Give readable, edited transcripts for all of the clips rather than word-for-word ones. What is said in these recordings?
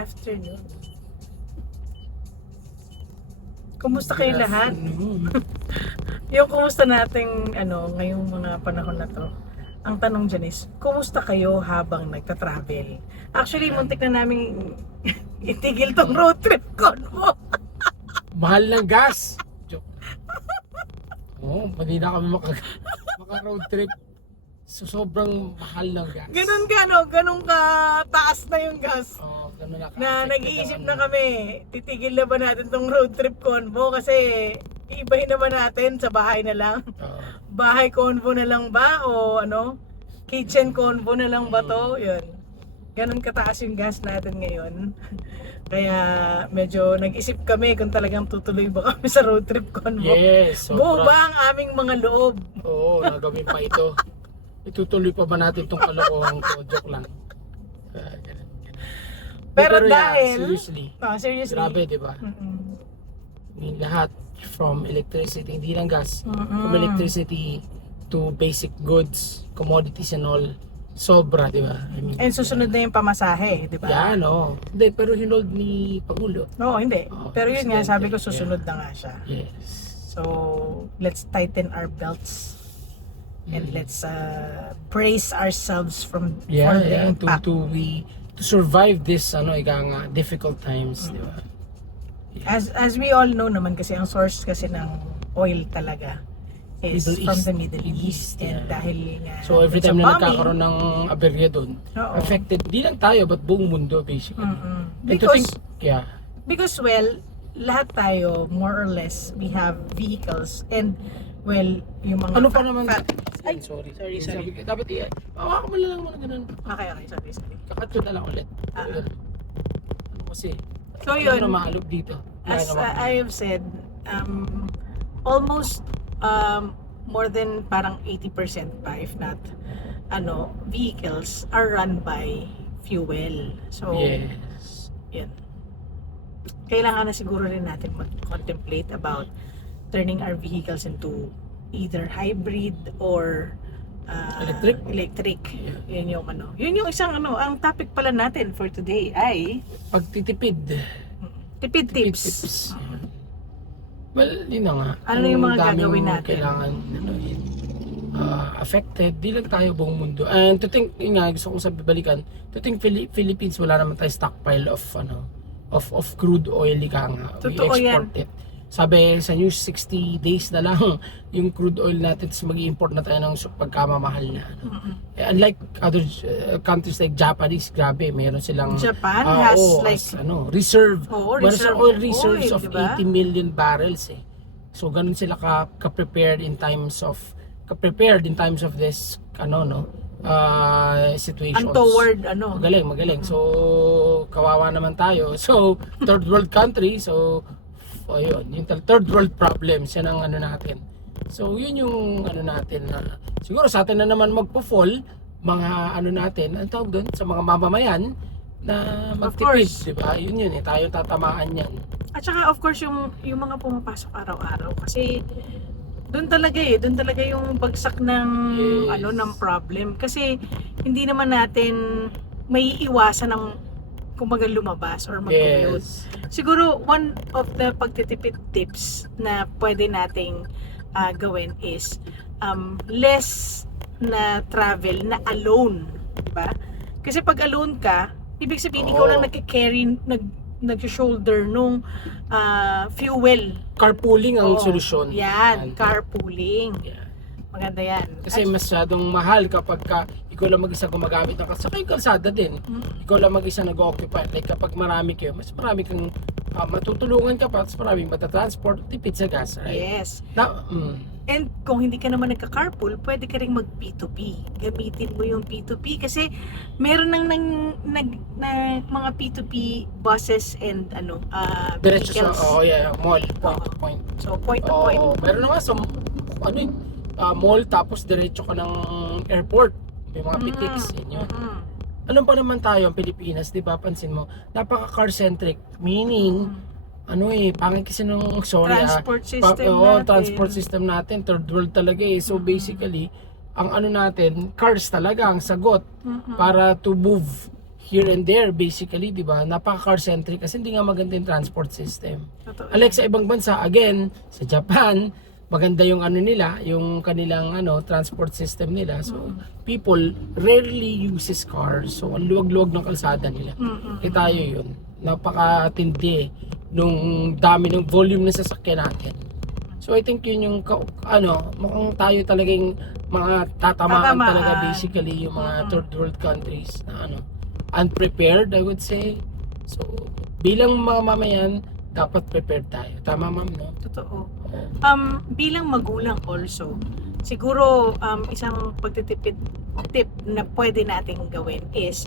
afternoon. Kumusta kayo lahat? Yung kumusta nating ngayong mga panahon na to. Ang tanong dyan is, kumusta kayo habang nagka-travel? Actually, muntik na namin itigil tong road trip convo. Mahal ng gas. Joke. Hindi na kami maka-road trip. So, sobrang mahal ng gas. Ganun ka taas na yung gas. Ganun Na nag-iisip na kami, titigil na ba natin tong road trip convo kasi iibahin naman natin sa bahay na lang. Bahay convo na lang ba o kitchen convo na lang ba to? Yun. Ganun kataas yung gas natin ngayon. Kaya medyo nag-isip kami kung talagang tutuloy ba kami sa road trip convo. Yes, Buo ba ang aming mga loob? Oo, nagawin pa ito. Itutuloy pa ba natin itong kalokohan ko? Joke lang. Pero yeah, dahil seriously. Grabe, di ba? Lahat from electricity, hindi lang gas. From electricity to basic goods, commodities and all. Sobra, di ba? And susunod na yung pamasahe, di ba? Yan, Hindi, pero hinold ni Pangulo. Oo, hindi. Pero yun nga, Presidente, sabi ko susunod na nga siya. Yes. So, let's tighten our belts and let's brace ourselves for the impact. To survive this difficult times, di ba? As we all know naman kasi ang source kasi ng oil talaga is from the Middle East. And dahil nga so every time na nagkakaroon ng aberya doon, affected di lang tayo but buong mundo basically. Because lahat tayo more or less we have vehicles and yung mga pa naman Ay, sorry. Dapat hawakan mo lang muna ganun. Okay, sorry. Kakatso na lang ulit. Kasi so yun, na mahalog dito. as I have said, almost more than parang 80% pa if not vehicles are run by fuel. So yes. Yan. Kailangan na siguro rin natin mag-contemplate about turning our vehicles into either hybrid or electric. Yeah. Yun yung isang ang topic pala natin for today ay pagtitipid. Tipid tips. Well, yun na nga. Ano yung mga gagawin natin? Kailangan affected, di lang tayo buong mundo. And to think, gusto kong balikan, to think Philippines, wala naman tayo stockpile of crude oil, we Totoo export yan. it. Sabi sa news, 60 days na lang yung crude oil natin, so mag-i-import na tayo ng pagkamamahal na. Unlike other countries like Japanese, grabe, meron silang Japan has reserve. Meron reserve oil reserves oil, of diba? 80 million barrels eh. So ganun sila ka-prepared in times of this situations. Untoward Magaling. So kawawa naman tayo. So third world country, so ayun, yung third world problems, yan ang natin. So yun yung natin na siguro sa atin na naman magpo-fall mga natin, ang tawag doon sa mga mamamayan na magtipid, di ba? Yun tayo tatamaan yan. At saka of course yung mga pumapasok araw-araw kasi doon talaga yung bagsak ng ng problem kasi hindi naman natin may iwasan ng kumbaga lumabas or mag-commute. Siguro one of the pagtitipid tips na pwede nating gawin is less na travel na alone, di ba? Kasi pag alone ka, ibig sabihin ikaw lang nagki-carry, nag-shoulder nung fuel. Carpooling ang solusyon. Yan, carpooling. Yeah. Maganda yan. Kasi masyadong mahal kapag ikaw lang mag-isa gumagamit ng kalsada. Saka yung kalsada din. Ikaw lang mag-isa nag-occupy. Like kapag marami kayo, mas marami kang matutulungan ka pa, mas maraming matatransport, tipid sa gas, right? Yes. And kung hindi ka naman nagka-carpool, pwede ka rin mag-P2P. Gamitin mo yung P2P kasi meron mga P2P buses and diretso vehicles. mall, point to point. So point to point. Meron naman sa mall tapos diretso ka ng airport. May mga PTX yun. Alam pa naman tayo ang Pilipinas, di ba? Pansin mo, napaka-car centric, meaning pangit kasi ng transport system natin, third world talaga eh. So basically, ang natin, cars talaga ang sagot para to move here and there basically, di ba? Napaka-car centric kasi hindi nga maganda yung transport system. Totoo. Unlike sa ibang bansa, again, sa Japan, maganda yung ano nila, yung kanilang transport system nila. So, people rarely uses cars. So, ang luwag-luwag ng kalsada nila. Eh tayo yun. Napakatindi nung dami ng volume ng sasakyan natin. So, I think yun yung, mukhang tayo talagang mga tatamaan talaga basically yung mga third world countries na unprepared, I would say. So, bilang mga mamayan, dapat prepared tayo. Tama, ma'am, no? Totoo. Bilang magulang also, siguro isang pagtitipid tip na pwede nating gawin is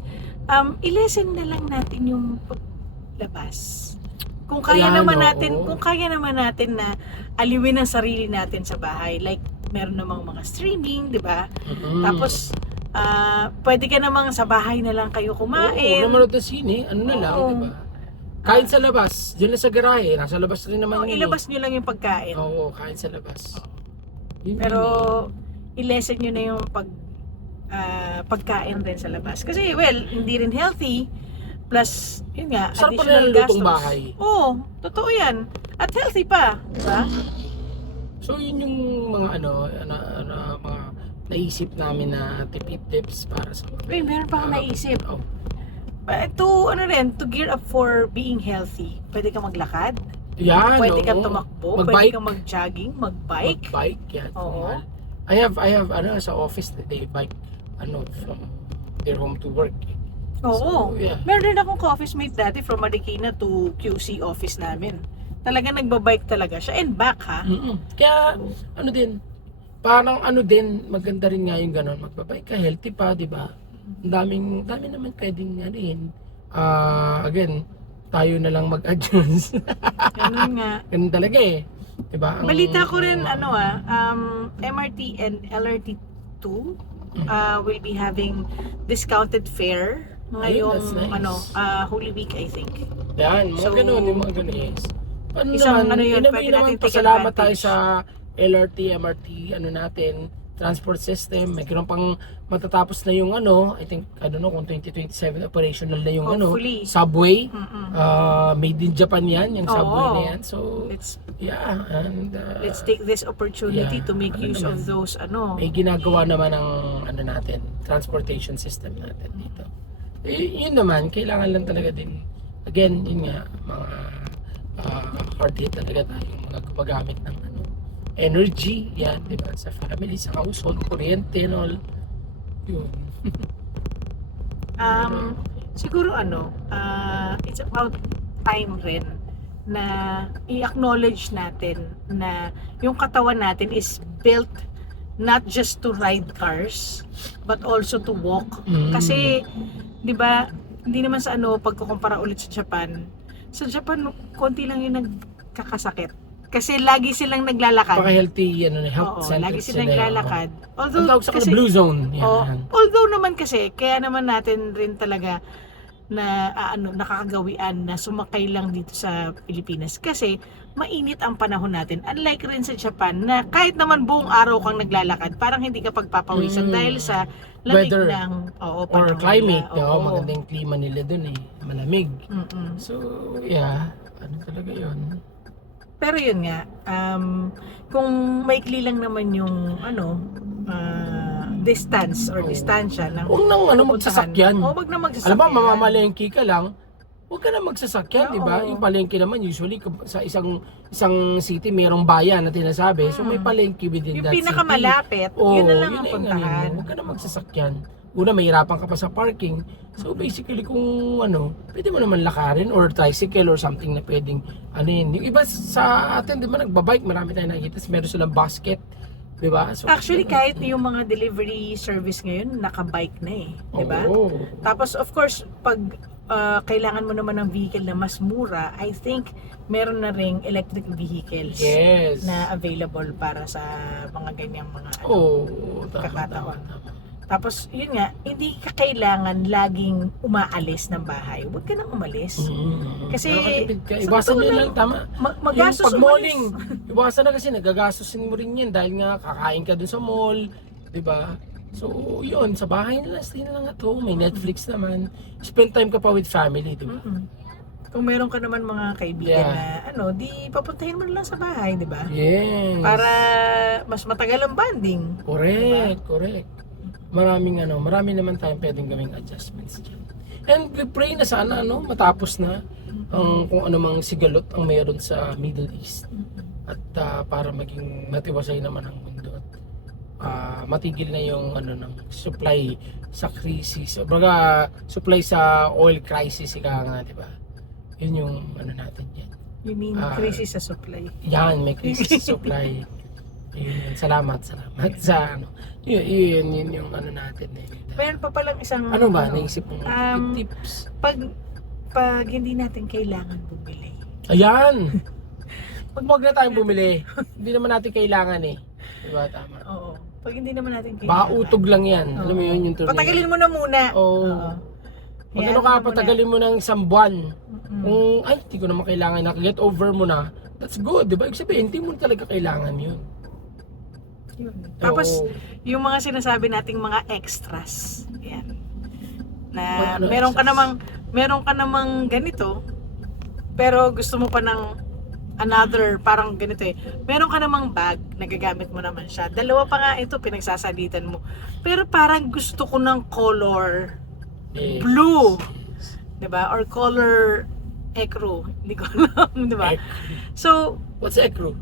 i-lessen na lang natin yung paglabas. Kung kaya Ayan, naman oo. natin, kung kaya naman natin na aliwin ang sarili natin sa bahay, like meron namang mga streaming, 'di ba? Tapos pwede ka namang sa bahay na lang kayo kumain. Oo, manood ng sine, na lang, Oo. diba? Kain sa labas, dyan lang sa garahe, nasa labas rin naman yun. Ilabas nyo lang yung pagkain. Oo, kain sa labas. Yun Pero yun i-lessen nyo na yung pagkain rin sa labas. Kasi hindi rin healthy. Plus, yun nga, Sarap pa additional na lutong gastos. bahay. Oo, totoo yan. At healthy pa. Diba? So yun yung mga mga naisip namin na tips para sa Wait, meron pa akong naisip. Oh, To gear up for being healthy, pwede ka maglakad, yan, pwede oo. kang tumakbo, pwede Mag-bike. kang mag-jogging, mag-bike. Mag-bike, yan. Oo. I have sa office they bike from their home to work. Oo. So, yeah. Meron din akong office mate dati from Marikina to QC office namin. Talaga nagbabike talaga siya and back ha. Kaya parang maganda rin nga yung ganun, magbabike ka, healthy pa, di ba? Dami naman pwedeng again, tayo na lang mag-adjust. Ganun nga. Ganun talaga eh. Di ba? Balita ko rin MRT and LRT2 will be having discounted fare ngayong that's nice. Holy Week I think. Yan, mga So, ganun, yung mga ganun is. isang yun, in a pwede way naman, natin take pasalamat tayo advantage. sa LRT, MRT, natin, transport system. May pang matatapos na yung I think, I don't know kung 2027 operational na yung Hopefully. subway. Mm-mm. Made in Japan yan, yung subway Oo. na yan. So, yeah, and Let's take this opportunity yeah, to make use naman. of those may ginagawa naman ng natin, transportation system natin dito. Yun naman, kailangan lang talaga din, again, yun nga, mga hard hit talaga tayo, mga gumagamit ng energy, yan, di ba, sa family, sa household, kuryente, and all, yun. Siguro it's about time rin na i-acknowledge natin na yung katawan natin is built not just to ride cars but also to walk. Kasi 'di ba, hindi naman sa pagkukumpara ulit sa Japan. Sa Japan konti lang yung nagkakasakit. Kasi lagi silang naglalakad. Paka-healthy, Oo, health center lagi silang naglalakad. Ang Although tawag sa blue zone. although naman kasi kaya naman natin rin talaga na nakakagawian na sumakay lang dito sa Pilipinas kasi mainit ang panahon natin, unlike rin sa Japan na kahit naman buong araw kang naglalakad parang hindi ka pagpapawisan dahil sa lamig Weather. ng Or panahon climate, nila. Oo. maganda yung klima nila dun malamig. Mm-mm. So, yeah, talaga yun. Pero yun nga, kung maikli lang naman yung distance or distansya ng Huwag nang magsasakyan. Huwag na magsasakyan. Alam mo, mamamalengke ka lang, huwag ka na magsasakyan, di ba? Oo. Yung palengke naman, usually, sa isang city, mayroong bayan na tinasabi. So, may palengke within Yung that city. pinakamalapit, yun na lang ang puntahan. Huwag ka na magsasakyan. Una, mahirapan ka pa sa parking. So, basically, kung pwede mo naman lakarin or tricycle or something na pwedeng, Yung iba sa atin, di ba, nagbabike, marami tayong nakikita. Meron silang basket, di ba? So, Actually, kahit yung mga delivery service ngayon, naka-bike na di ba? Oo. Tapos, of course, pag kailangan mo naman ng vehicle na mas mura, I think meron na ring electric vehicles Yes. na available para sa mga ganyang mga Oo, tama. kakataon. Tapos, yun nga, hindi ka kailangan laging umaalis ng bahay. Huwag ka nang umalis. Kasi, Nakakatipid ka. sa Iwasan totoo nyo lang, lang, tama. magastos Yung pag-malling, umalis. iwasan na kasi nagagastosin mo rin yan dahil nga kakain ka dun sa mall, di ba? So, yun, sa bahay na lang, stay na lang at home. May Netflix naman. Spend time ka pa with family, di ba? Kung meron ka naman mga kaibigan Yeah. na di papuntahin mo na lang sa bahay, di ba? Yes. Para mas matagal ang banding. Correct. Marami naman tayong pwedeng gawing adjustments dyan. And we pray na sana, matapos na ang kung ano mang sigalot ang mayroon sa Middle East. At para maging matiwasay naman ang mundo. At matigil na yung ng supply sa crisis. Baga, supply sa oil crisis, ika nga, di ba? Yun yung natin yan. You mean crisis sa supply? Yan, may crisis sa supply. Yun. Salamat sa yun yung natin eh. Meron pa palang isang Ano ba, naisip mo? Tips. Pag hindi natin kailangan bumili. Ayan! Huwag na tayong bumili. Hindi naman natin kailangan eh. Diba, tama? Oo. Pag hindi naman natin kailangan. Baka utog lang yan. Alam mo yun yung turn. Patagalin mo na muna. Oo. Mag ano ka, patagalin mo ng isang buwan. Kung, hindi ko naman kailangan na, get over mo na, that's good, di ba? Ibig sabihin, hindi mo talaga kailangan yun. Tapos, yung mga sinasabi nating mga extras. Yan. Na meron ka namang ganito, pero gusto mo pa ng another, parang ganito eh. Meron ka namang bag, nagagamit mo naman siya. Dalawa pa nga ito, pinagsasalitan mo. Pero parang gusto ko ng color blue. Diba? Or color ecru. Hindi ko alam, diba? So, what's ecru?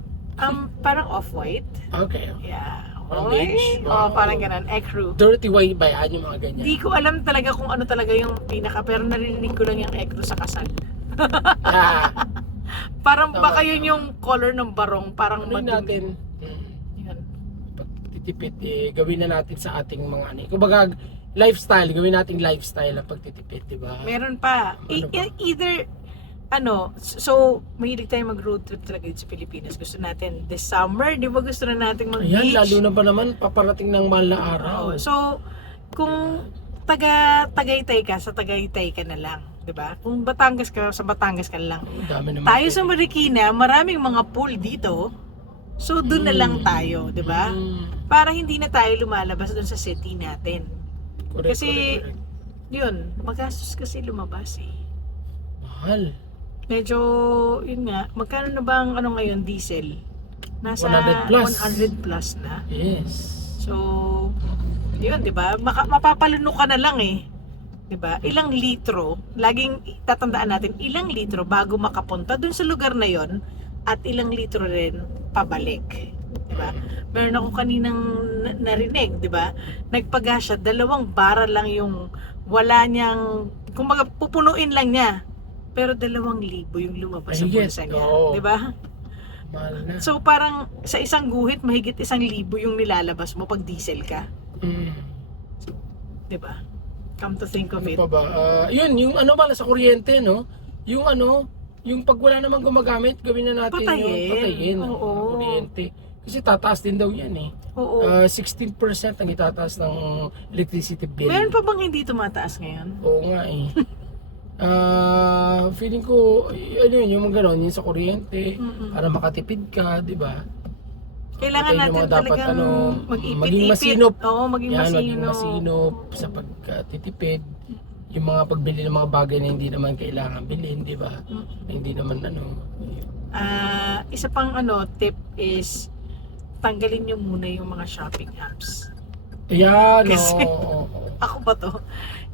Parang off-white. Okay. Yeah. Orange? Oh, parang ganun. Ecru. Dirty white ba yan, yung mga ganyan? Hindi ko alam talaga kung ano talaga yung pinaka, pero narinig ko lang yung ecru sa kasal. Parang baka yun yung color ng barong, parang ano natin? Yan. Pagtitipid, gawin na natin sa ating mga kumbaga, lifestyle, gawin nating lifestyle ang pagtitipid, di ba? Meron pa. Either so mahilig tayo mag-road trip talaga dito sa Pilipinas. Gusto natin this summer, di ba gusto na natin mag-beach? Ayan, lalo na pa naman, paparating ng mahal na araw. So, kung Tagaytay ka, sa Tagaytay ka na lang, di ba? Kung Batangas ka, sa Batangas ka lang. Dami naman Tayo sa Marikina, maraming mga pool dito. So, doon na lang tayo, di ba? Para hindi na tayo lumalabas doon sa city natin. Correct. Yun, magastos kasi lumabas eh. Mahal. Medyo, yun nga, magkano na ba ang ngayon, diesel? Nasa 100 plus. 100 plus na. Yes. So, yun, di ba? Mapapalunok ka na lang eh. Di ba? Ilang litro, laging tatandaan natin, ilang litro bago makapunta dun sa lugar na yon at ilang litro rin pabalik. Di ba? Meron ako kaninang narinig, di ba? Nagpagas siya, 2 bara lang yung wala niyang, kumbaga pupunuin lang niya. Pero 2,000 yung lumabas sa bulsa niya. Di ba? Mahal na. So parang sa isang guhit, mahigit 1,000 yung nilalabas mo pag diesel ka. Di ba? Come to think of it. Pa ba? Yun, yung pala sa kuryente, no? Yung yung pag wala namang gumagamit, gawin na natin Patayin. yung Oo. kuryente. Kasi tataas din daw yan eh. Oo. 16% ang itataas ng electricity bill. Meron pa bang hindi tumataas ngayon? Oo nga eh. Feeling ko, yung gano'n, yung sa kuryente, para makatipid ka, di ba? Kailangan natin talagang mag-ipit-ipit. Maging masinop. Oo, maging Maging masinop sa pagtitipid. Yung mga pagbili ng mga bagay na hindi naman kailangan bilhin, di ba? Hindi naman isa pang tip is tanggalin nyo muna yung mga shopping apps. Ayan, Kasi, oo. Ako ba to?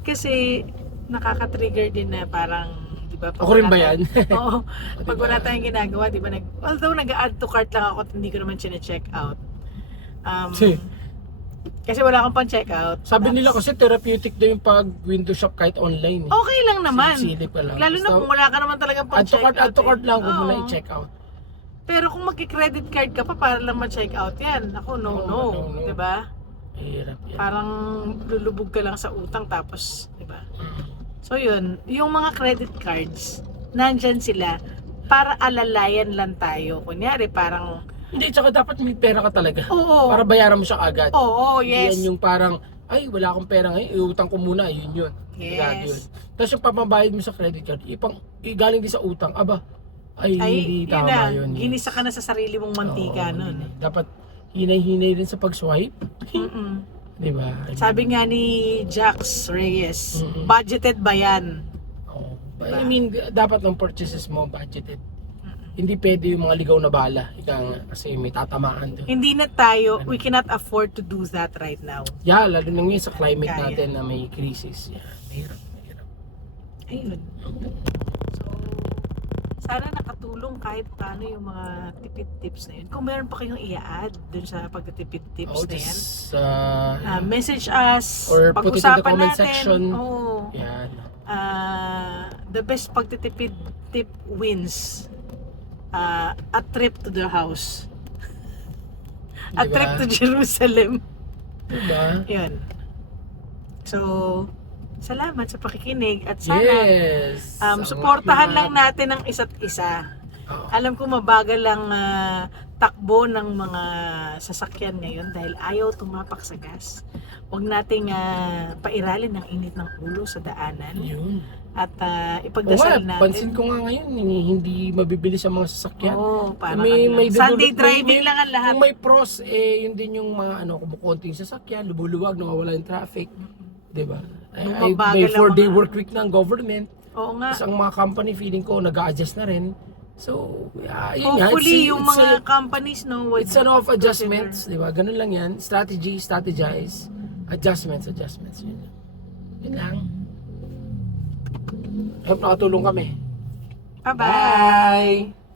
Kasi nakaka-trigger din na parang, di ba? Ako rin ba yan? Oo. Pag wala tayong ginagawa, di ba? Although nag-add to cart lang ako at hindi ko naman check out. Kasi wala akong pang-check out. Sabi nila kasi therapeutic daw yung pag window shop kahit online. Okay lang naman. Silip ka lang. Lalo na kung wala ka naman talagang pang-check out. Add to cart lang kung Oo. muna i-check out. Pero kung magki-credit card ka pa para lang ma-check out yan. Ako, no. Di ba? Hirap yan. Parang lulubog ka lang sa utang tapos, di ba? So yun, yung mga credit cards, nandyan sila para alalayan lang tayo. Kunyari, parang... Hindi, tsaka dapat may pera ka talaga. Oo. Para bayaran mo siya agad. Oo, yes. Yan yung parang, ay wala akong pera ngayon, iutang ko muna, yun. Yes. Yun. Tapos yung papabayad mo sa credit card, galing din sa utang, hindi yun tama na, yun. ginisa ka na sa sarili mong mantika nun. Dapat hinay-hinay din sa pag-swipe. Di ba? Sabi nga ni Jax Reyes, Mhm. budgeted ba yan? Oh. Diba? I mean, dapat ng purchases mo budgeted. Hindi pwede yung mga ligaw na bala. Ika nga, kasi may tatamaan doon. Hindi na tayo, we cannot afford to do that right now. Yeah, lalo na ngayon sa climate Kaya. natin na may crisis. Yeah, mahirap. Ayun. So, sana nakatulong kahit paano yung mga tipid tips na yun. Kung meron pa kayong i-add dun sa pagtitipid tips Oh, na yan, just, message us, or put it in the pag-usapan comment natin. section. Oo. yan. The best pagtitipid tip wins. A trip to the house. A Diba? trip to Jerusalem. Diba? Yun. So, salamat sa pakikinig at sana Yes! suportahan lang natin ang isa't isa. Oh. Alam ko mabagal lang takbo ng mga sasakyan ngayon dahil ayaw tumapak sa gas. Huwag nating pairalin ng init ng ulo sa daanan Yun. at Oo ipagdasal nga, pansin natin. ko nga ngayon, hindi mabibilis ang mga sasakyan. Oo, parang may Sunday dudulot- driving lang ang lahat. Kung may pros, yun din yung mga kumukonting sasakyan, lubuluwag, nawawala yung traffic. Diba? Bumabagal May ang 4-day mga- work week ng government. Oo nga. Tapos ang mga company, feeling ko, nag-a-adjust na rin. So, yun nga, Hopefully yung mga a, companies would it's an off adjustments, consider. di ba? Ganun lang yan. Strategize. Adjustments. Yun lang. Yun lang. Hope nakatulong kami. Bye-bye! Bye!